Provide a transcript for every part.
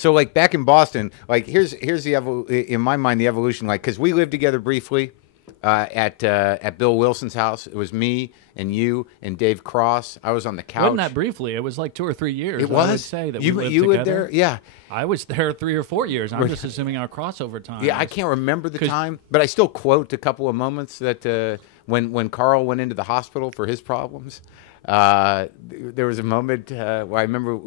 So like back in Boston, like here's in my mind the evolution, like because we lived together briefly at Bill Wilson's house. It was me and you and Dave Cross. I was on the couch. Wasn't that briefly? It was like 2 or 3 years. It was. I would say that you we lived you together. lived there, yeah. I was there 3 or 4 years. I'm just assuming our crossover time. Yeah, I can't remember the time, but I still quote a couple of moments that when Carl went into the hospital for his problems. There was a moment where I remember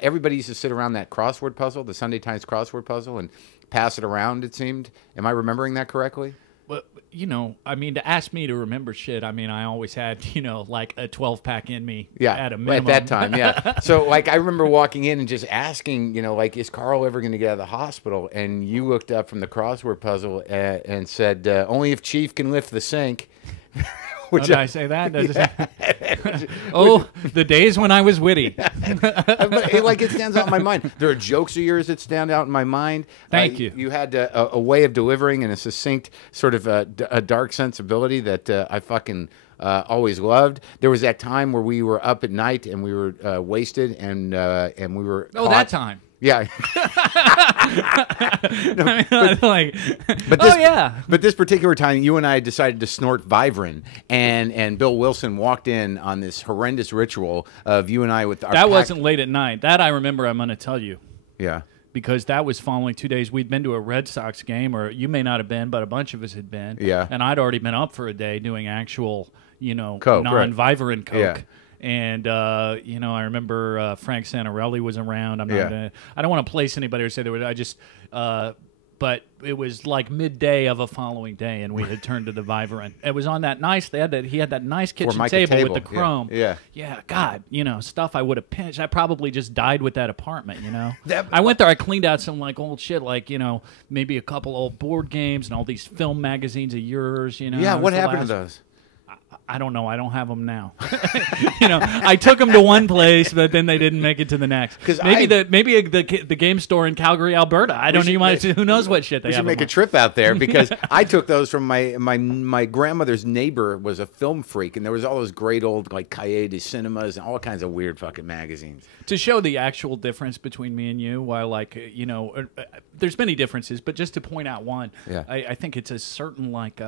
everybody used to sit around that crossword puzzle, the Sunday Times crossword puzzle, and pass it around. It seemed. Am I remembering that correctly? Well, you know, I mean, to ask me to remember shit, I mean, I always had, you know, like a 12-pack in me at a minimum. At that time, yeah. So, like, I remember walking in and just asking, you know, like, is Carl ever going to get out of the hospital? And you looked up from the crossword puzzle and said, only if Chief can lift the sink. Did I say that? The days when I was witty. But it stands out in my mind. There are jokes of yours that stand out in my mind. Thank you. You had a way of delivering in a succinct sort of a dark sensibility that I fucking always loved. There was that time where we were up at night and we were wasted and we were caught. That time. Yeah. But this particular time, you and I decided to snort Vivarin, and Bill Wilson walked in on this horrendous ritual of you and I with our That wasn't late at night. That I remember. I'm going to tell you. Yeah. Because that was following 2 days. We'd been to a Red Sox game, or you may not have been, but a bunch of us had been. Yeah. And I'd already been up for a day doing actual, you know, Coke, non-Vivarin Coke. Yeah. And you know, I remember Frank Santarelli was around. I don't want to place anybody or say there was. But it was like midday of a following day, and we had turned to the Vivarin. It was on that nice. He had that nice kitchen table with the chrome. Yeah. God, you know, stuff I would have pinched. I probably just died with that apartment. You know, I went there. I cleaned out some like old shit, like, you know, maybe a couple old board games and all these film magazines of yours. You know. Yeah. What happened to those? I don't know. I don't have them now. You know, I took them to one place, but then they didn't make it to the next. Maybe the game store in Calgary, Alberta. I don't even. Who knows what shit they have. We should make a trip out there because I took those from my grandmother's neighbor was a film freak, and there was all those great old like Cahiers de Cinemas and all kinds of weird fucking magazines. To show the actual difference between me and you, while like you know, there's many differences, but just to point out one, I think it's a certain like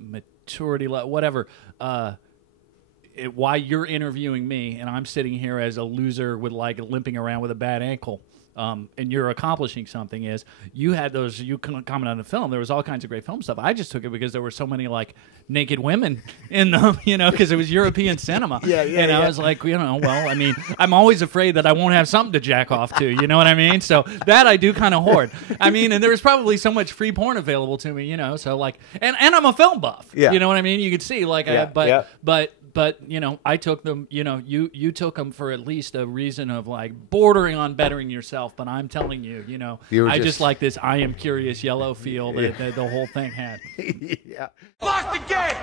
maturity, whatever. Why you're interviewing me and I'm sitting here as a loser with like limping around with a bad ankle, and you're accomplishing something is you had those. You comment on the film. There was all kinds of great film stuff. I just took it because there were so many like naked women in them, you know, because it was European cinema. And I was like, you know, well, I mean, I'm always afraid that I won't have something to jack off to. You know what I mean? So that I do kind of hoard. I mean, and there was probably so much free porn available to me, you know. So like, and I'm a film buff. You know what I mean? You could see like, but you know, I took them. You know, you took them for at least a reason of like bordering on bettering yourself. But I'm telling you, you know, I just like this I am curious yellow feel that the whole thing had. Yeah. Lock the gate!